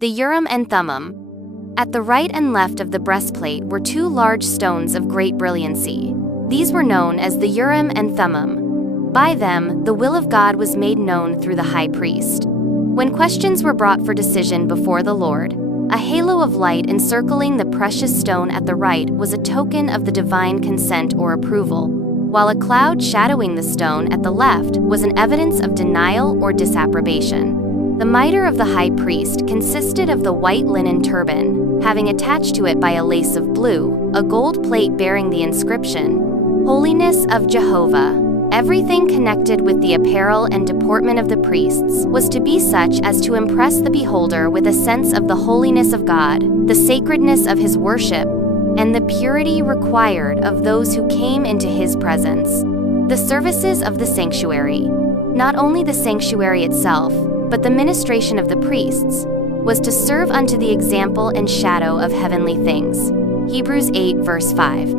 The Urim and Thummim. At the right and left of the breastplate were two large stones of great brilliancy. These were known as the Urim and Thummim. By them, the will of God was made known through the high priest. When questions were brought for decision before the Lord, a halo of light encircling the precious stone at the right was a token of the divine consent or approval, while a cloud shadowing the stone at the left was an evidence of denial or disapprobation. The mitre of the high priest consisted of the white linen turban, having attached to it by a lace of blue, a gold plate bearing the inscription, "Holiness of Jehovah." Everything connected with the apparel and deportment of the priests was to be such as to impress the beholder with a sense of the holiness of God, the sacredness of his worship, and the purity required of those who came into his presence. The services of the sanctuary, not only the sanctuary itself, but the ministration of the priests, was to serve unto the example and shadow of heavenly things. Hebrews 8 verse 5.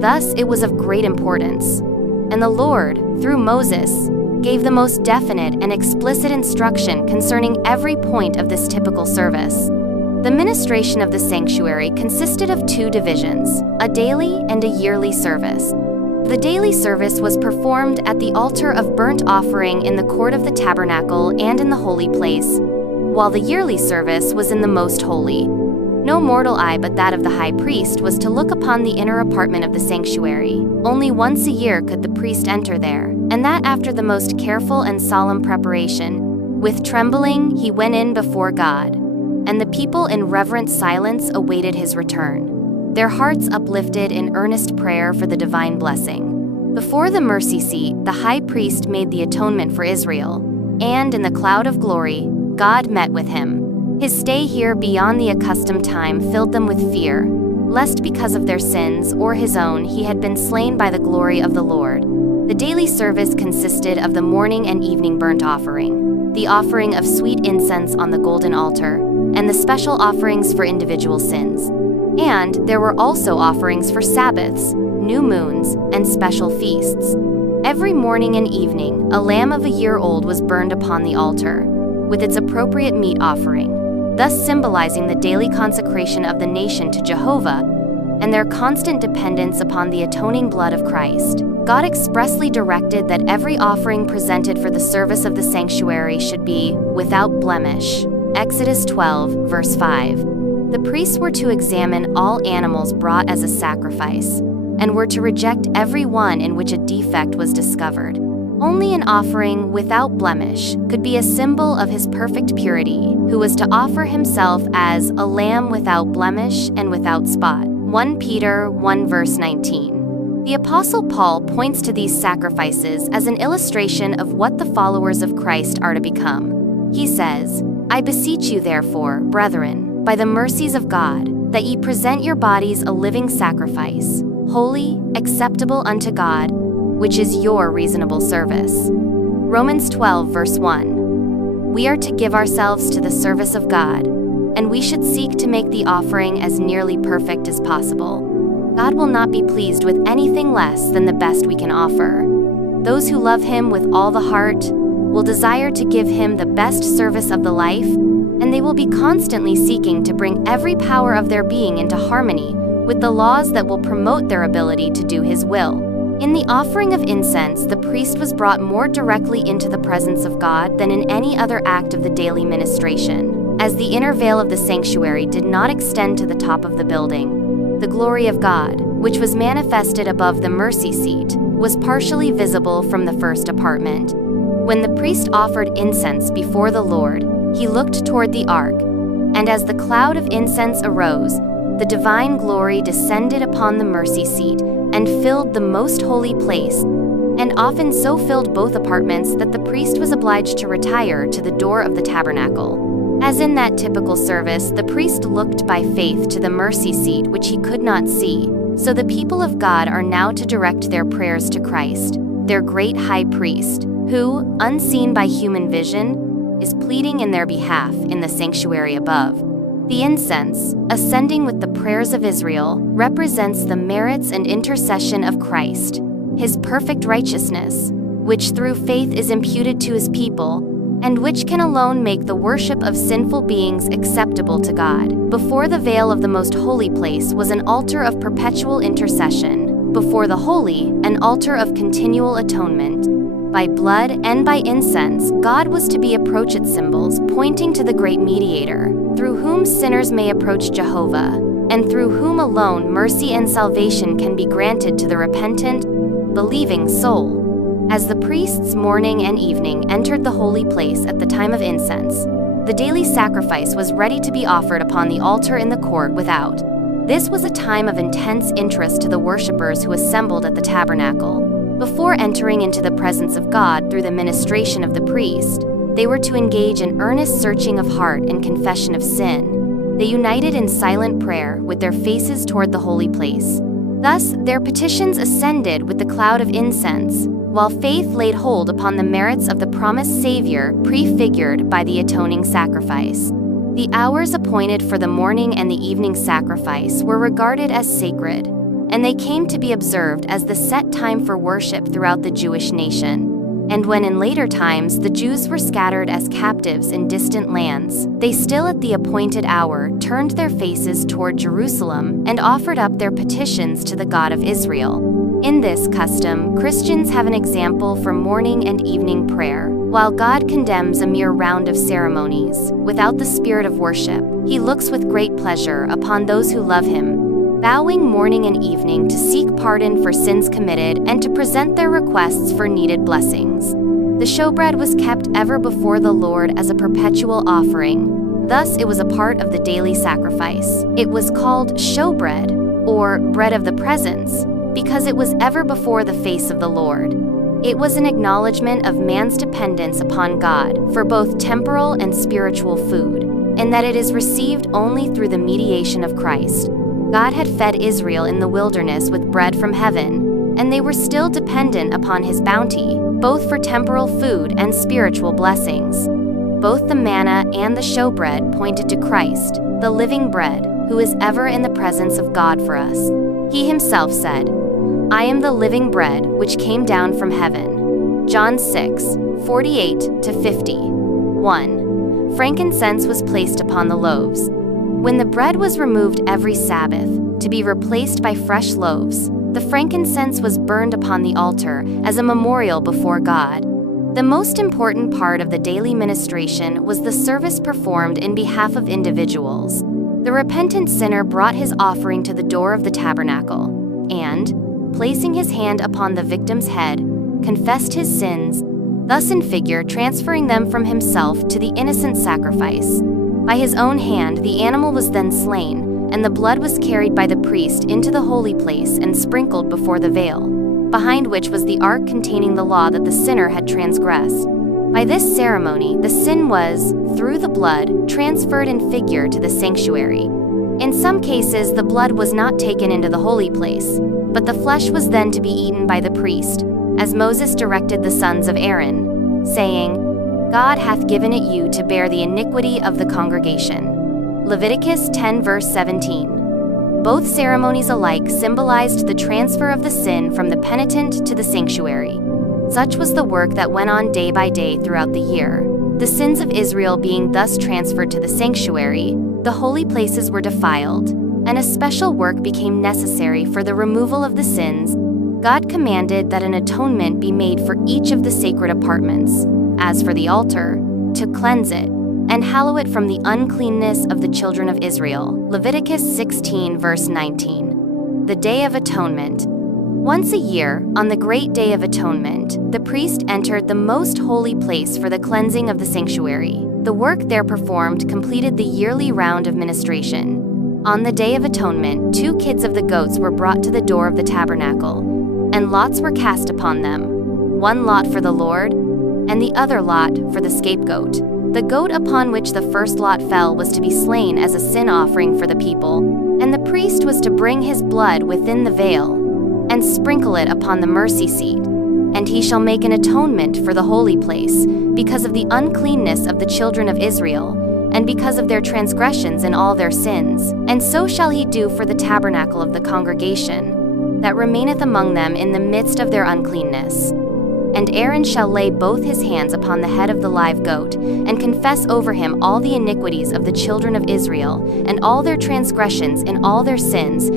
Thus it was of great importance. And the Lord, through Moses, gave the most definite and explicit instruction concerning every point of this typical service. The ministration of the sanctuary consisted of two divisions, a daily and a yearly service. The daily service was performed at the altar of burnt offering in the court of the tabernacle and in the holy place, while the yearly service was in the most holy. No mortal eye but that of the high priest was to look upon the inner apartment of the sanctuary. Only once a year could the priest enter there, and that after the most careful and solemn preparation. With trembling he went in before God, and the people in reverent silence awaited his return, their hearts uplifted in earnest prayer for the divine blessing. Before the mercy seat, the high priest made the atonement for Israel, and in the cloud of glory, God met with him. His stay here beyond the accustomed time filled them with fear, lest because of their sins or his own he had been slain by the glory of the Lord. The daily service consisted of the morning and evening burnt offering, the offering of sweet incense on the golden altar, and the special offerings for individual sins. And there were also offerings for Sabbaths, new moons, and special feasts. Every morning and evening, a lamb of a year old was burned upon the altar, with its appropriate meat offering, thus symbolizing the daily consecration of the nation to Jehovah and their constant dependence upon the atoning blood of Christ. God expressly directed that every offering presented for the service of the sanctuary should be without blemish. Exodus 12, verse 5. The priests were to examine all animals brought as a sacrifice, and were to reject every one in which a defect was discovered. Only an offering without blemish could be a symbol of his perfect purity, who was to offer himself as a lamb without blemish and without spot. 1 Peter 1 verse 19. The Apostle Paul points to these sacrifices as an illustration of what the followers of Christ are to become. He says, "I beseech you therefore, brethren, by the mercies of God, that ye present your bodies a living sacrifice, holy, acceptable unto God, which is your reasonable service." Romans 12 verse 1. We are to give ourselves to the service of God, and we should seek to make the offering as nearly perfect as possible. God will not be pleased with anything less than the best we can offer. Those who love Him with all the heart will desire to give Him the best service of the life, and they will be constantly seeking to bring every power of their being into harmony with the laws that will promote their ability to do His will. In the offering of incense, the priest was brought more directly into the presence of God than in any other act of the daily ministration, as the inner veil of the sanctuary did not extend to the top of the building. The glory of God, which was manifested above the mercy seat, was partially visible from the first apartment. When the priest offered incense before the Lord, he looked toward the ark, and as the cloud of incense arose, the divine glory descended upon the mercy seat and filled the most holy place, and often so filled both apartments that the priest was obliged to retire to the door of the tabernacle. As in that typical service, the priest looked by faith to the mercy seat which he could not see, so the people of God are now to direct their prayers to Christ, their great high priest, who, unseen by human vision, is pleading in their behalf in the sanctuary above. The incense, ascending with the prayers of Israel, represents the merits and intercession of Christ, his perfect righteousness, which through faith is imputed to his people, and which can alone make the worship of sinful beings acceptable to God. Before the veil of the most holy place was an altar of perpetual intercession. Before the holy, an altar of continual atonement. By blood and by incense, God was to be approached, symbols pointing to the great mediator, through whom sinners may approach Jehovah, and through whom alone mercy and salvation can be granted to the repentant, believing soul. As the priests morning and evening entered the holy place at the time of incense, the daily sacrifice was ready to be offered upon the altar in the court without. This was a time of intense interest to the worshippers who assembled at the tabernacle. Before entering into the presence of God through the ministration of the priest, they were to engage in earnest searching of heart and confession of sin. They united in silent prayer with their faces toward the holy place. Thus, their petitions ascended with the cloud of incense, while faith laid hold upon the merits of the promised Savior prefigured by the atoning sacrifice. The hours appointed for the morning and the evening sacrifice were regarded as sacred, and they came to be observed as the set time for worship throughout the Jewish nation. And when in later times the Jews were scattered as captives in distant lands, they still at the appointed hour turned their faces toward Jerusalem and offered up their petitions to the God of Israel. In this custom, Christians have an example for morning and evening prayer. While God condemns a mere round of ceremonies, without the spirit of worship, He looks with great pleasure upon those who love Him, bowing morning and evening to seek pardon for sins committed and to present their requests for needed blessings. The showbread was kept ever before the Lord as a perpetual offering. Thus it was a part of the daily sacrifice. It was called showbread, or bread of the presence, because it was ever before the face of the Lord. It was an acknowledgement of man's dependence upon God for both temporal and spiritual food, and that it is received only through the mediation of Christ. God had fed Israel in the wilderness with bread from heaven, and they were still dependent upon His bounty, both for temporal food and spiritual blessings. Both the manna and the showbread pointed to Christ, the living bread, who is ever in the presence of God for us. He Himself said, "I am the living bread which came down from heaven." John 6:48-50. 1. Frankincense was placed upon the loaves. When the bread was removed every Sabbath, to be replaced by fresh loaves, the frankincense was burned upon the altar as a memorial before God. The most important part of the daily ministration was the service performed in behalf of individuals. The repentant sinner brought his offering to the door of the tabernacle, and, placing his hand upon the victim's head, confessed his sins, thus in figure transferring them from himself to the innocent sacrifice. By his own hand the animal was then slain, and the blood was carried by the priest into the holy place and sprinkled before the veil, behind which was the ark containing the law that the sinner had transgressed. By this ceremony, the sin was, through the blood, transferred in figure to the sanctuary. In some cases, the blood was not taken into the holy place, but the flesh was then to be eaten by the priest, as Moses directed the sons of Aaron, saying, "God hath given it you to bear the iniquity of the congregation." Leviticus 10:17. Both ceremonies alike symbolized the transfer of the sin from the penitent to the sanctuary. Such was the work that went on day by day throughout the year. The sins of Israel being thus transferred to the sanctuary, the holy places were defiled, and a special work became necessary for the removal of the sins. God commanded that an atonement be made for each of the sacred apartments, as for the altar, to cleanse it, and hallow it from the uncleanness of the children of Israel. Leviticus 16:19. The Day of Atonement. Once a year, on the great Day of Atonement, the priest entered the most holy place for the cleansing of the sanctuary. The work there performed completed the yearly round of ministration. On the Day of Atonement, 2 kids of the goats were brought to the door of the tabernacle, and lots were cast upon them, 1 lot for the Lord, and the other lot for the scapegoat. The goat upon which the first lot fell was to be slain as a sin offering for the people, and the priest was to bring his blood within the veil, and sprinkle it upon the mercy seat. And he shall make an atonement for the holy place, because of the uncleanness of the children of Israel, and because of their transgressions and all their sins. And so shall he do for the tabernacle of the congregation, that remaineth among them in the midst of their uncleanness. And Aaron shall lay both his hands upon the head of the live goat, and confess over him all the iniquities of the children of Israel, and all their transgressions and all their sins,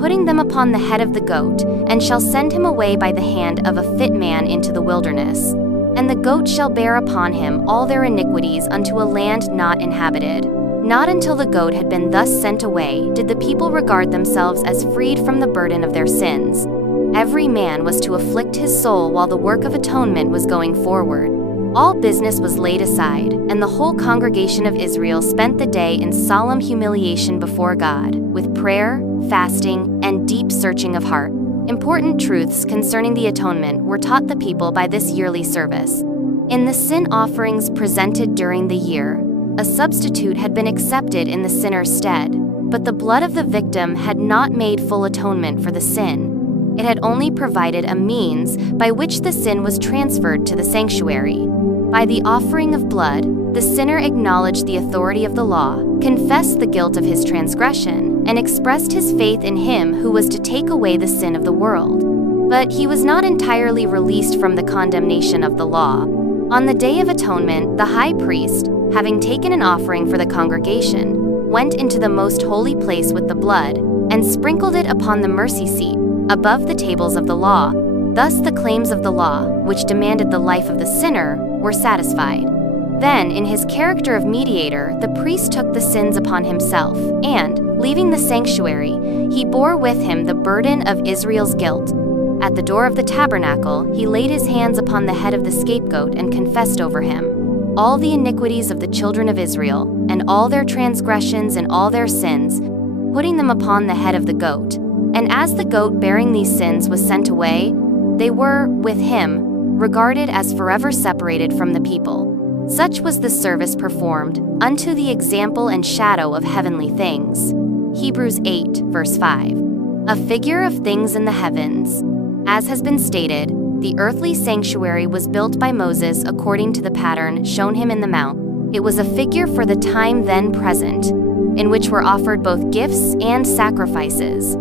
putting them upon the head of the goat, and shall send him away by the hand of a fit man into the wilderness. And the goat shall bear upon him all their iniquities unto a land not inhabited. Not until the goat had been thus sent away did the people regard themselves as freed from the burden of their sins. Every man was to afflict his soul while the work of atonement was going forward. All business was laid aside, and the whole congregation of Israel spent the day in solemn humiliation before God, with prayer, fasting, and deep searching of heart. Important truths concerning the atonement were taught the people by this yearly service. In the sin offerings presented during the year, a substitute had been accepted in the sinner's stead, but the blood of the victim had not made full atonement for the sin. It had only provided a means by which the sin was transferred to the sanctuary. By the offering of blood, the sinner acknowledged the authority of the law, confessed the guilt of his transgression, and expressed his faith in him who was to take away the sin of the world. But he was not entirely released from the condemnation of the law. On the Day of Atonement, the high priest, having taken an offering for the congregation, went into the most holy place with the blood, and sprinkled it upon the mercy seat, above the tables of the law. Thus the claims of the law, which demanded the life of the sinner, were satisfied. Then, in his character of mediator, the priest took the sins upon himself, and, leaving the sanctuary, he bore with him the burden of Israel's guilt. At the door of the tabernacle, he laid his hands upon the head of the scapegoat and confessed over him all the iniquities of the children of Israel, and all their transgressions and all their sins, putting them upon the head of the goat. And as the goat bearing these sins was sent away, they were, with him, regarded as forever separated from the people. Such was the service performed, unto the example and shadow of heavenly things. Hebrews 8, verse 5. A figure of things in the heavens. As has been stated, the earthly sanctuary was built by Moses according to the pattern shown him in the mount. It was a figure for the time then present, in which were offered both gifts and sacrifices.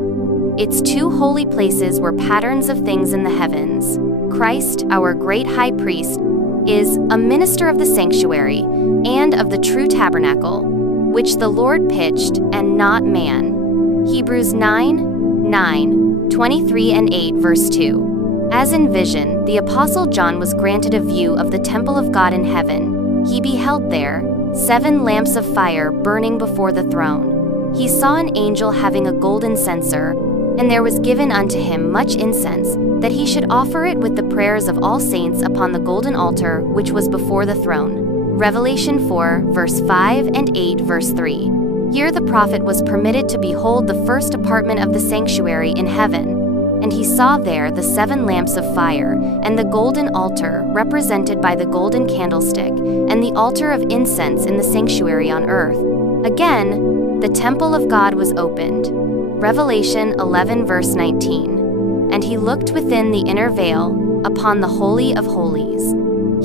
Its two holy places were patterns of things in the heavens. Christ, our great high priest, is a minister of the sanctuary and of the true tabernacle, which the Lord pitched and not man. Hebrews 9, 23 and 8 verse 2. As in vision, the Apostle John was granted a view of the temple of God in heaven. He beheld there 7 lamps of fire burning before the throne. He saw an angel having a golden censer, and there was given unto him much incense, that he should offer it with the prayers of all saints upon the golden altar which was before the throne. Revelation 4, verse 5 and 8, verse 3. Here the prophet was permitted to behold the first apartment of the sanctuary in heaven, and he saw there the 7 lamps of fire, and the golden altar, represented by the golden candlestick, and the altar of incense in the sanctuary on earth. Again, the temple of God was opened. Revelation 11, verse 19. And he looked within the inner veil, upon the Holy of Holies.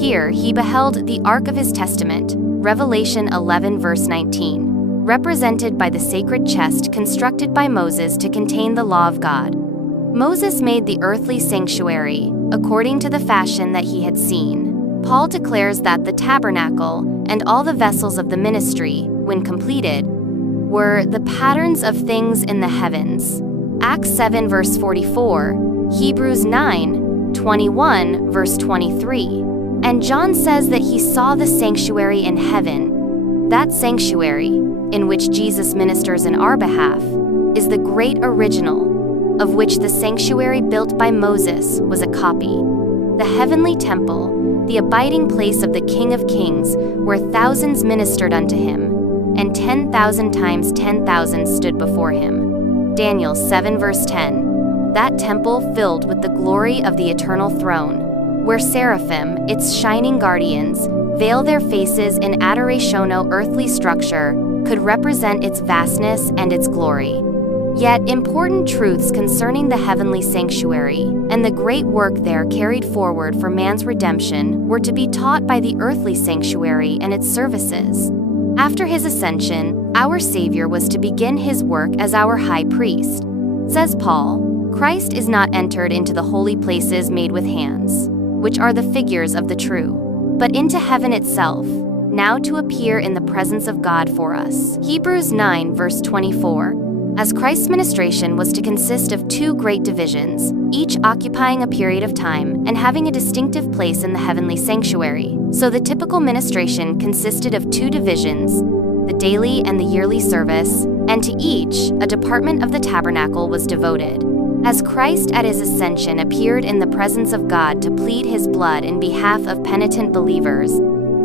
Here he beheld the ark of his testament, Revelation 11, verse 19, represented by the sacred chest constructed by Moses to contain the law of God. Moses made the earthly sanctuary, according to the fashion that he had seen. Paul declares that the tabernacle and all the vessels of the ministry, when completed, were the patterns of things in the heavens. Acts 7, verse 44, Hebrews 9, 21, verse 23. And John says that he saw the sanctuary in heaven. That sanctuary, in which Jesus ministers in our behalf, is the great original, of which the sanctuary built by Moses was a copy. The heavenly temple, the abiding place of the King of Kings, where thousands ministered unto him, and 10,000 times 10,000 stood before him. Daniel 7, verse 10. That temple filled with the glory of the eternal throne, where seraphim, its shining guardians, veil their faces in adorational earthly structure, could represent its vastness and its glory. Yet important truths concerning the heavenly sanctuary and the great work there carried forward for man's redemption were to be taught by the earthly sanctuary and its services. After his ascension, our Savior was to begin his work as our high priest. Says Paul, Christ is not entered into the holy places made with hands, which are the figures of the true, but into heaven itself, now to appear in the presence of God for us. Hebrews 9 verse 24. As Christ's ministration was to consist of two great divisions, each occupying a period of time and having a distinctive place in the heavenly sanctuary, so the typical ministration consisted of two divisions, the daily and the yearly service, and to each, a department of the tabernacle was devoted. As Christ at his ascension appeared in the presence of God to plead his blood in behalf of penitent believers,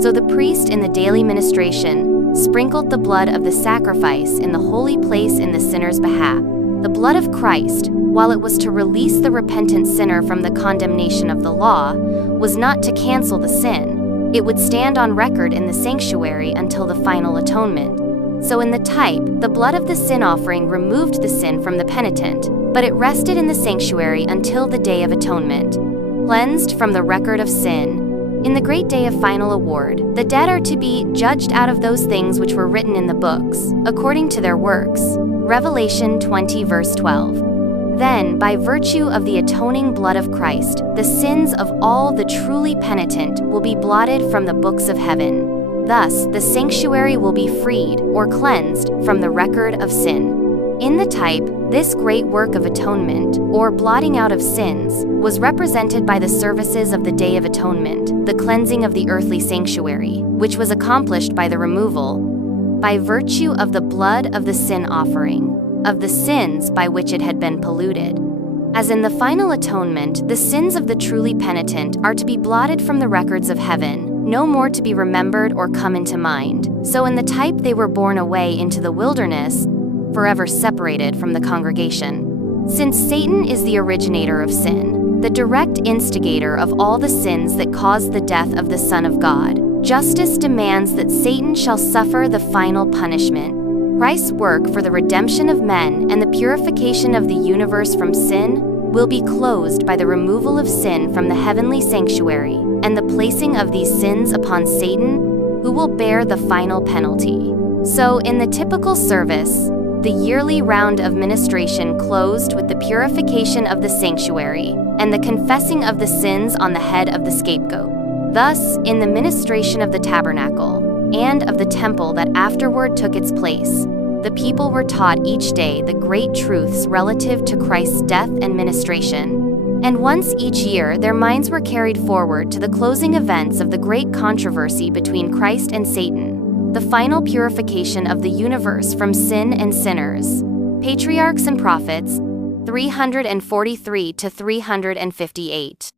so the priest in the daily ministration sprinkled the blood of the sacrifice in the holy place in the sinner's behalf. The blood of Christ, while it was to release the repentant sinner from the condemnation of the law, was not to cancel the sin. It would stand on record in the sanctuary until the final atonement. So in the type, the blood of the sin offering removed the sin from the penitent, but it rested in the sanctuary until the day of atonement, cleansed from the record of sin. In the great day of final award, the dead are to be judged out of those things which were written in the books, according to their works. Revelation 20 verse 12. Then, by virtue of the atoning blood of Christ, the sins of all the truly penitent will be blotted from the books of heaven. Thus, the sanctuary will be freed or cleansed from the record of sin. In the type, this great work of atonement, or blotting out of sins, was represented by the services of the Day of Atonement, the cleansing of the earthly sanctuary, which was accomplished by the removal, by virtue of the blood of the sin offering, of the sins by which it had been polluted. As in the final atonement, the sins of the truly penitent are to be blotted from the records of heaven, no more to be remembered or come into mind. So in the type they were borne away into the wilderness, forever separated from the congregation. Since Satan is the originator of sin, the direct instigator of all the sins that caused the death of the Son of God, justice demands that Satan shall suffer the final punishment. Christ's work for the redemption of men and the purification of the universe from sin will be closed by the removal of sin from the heavenly sanctuary and the placing of these sins upon Satan, who will bear the final penalty. So, in the typical service, the yearly round of ministration closed with the purification of the sanctuary and the confessing of the sins on the head of the scapegoat. Thus, in the ministration of the tabernacle and of the temple that afterward took its place, the people were taught each day the great truths relative to Christ's death and ministration. And once each year, their minds were carried forward to the closing events of the great controversy between Christ and Satan, the final purification of the universe from sin and sinners. Patriarchs and Prophets, 343 to 358.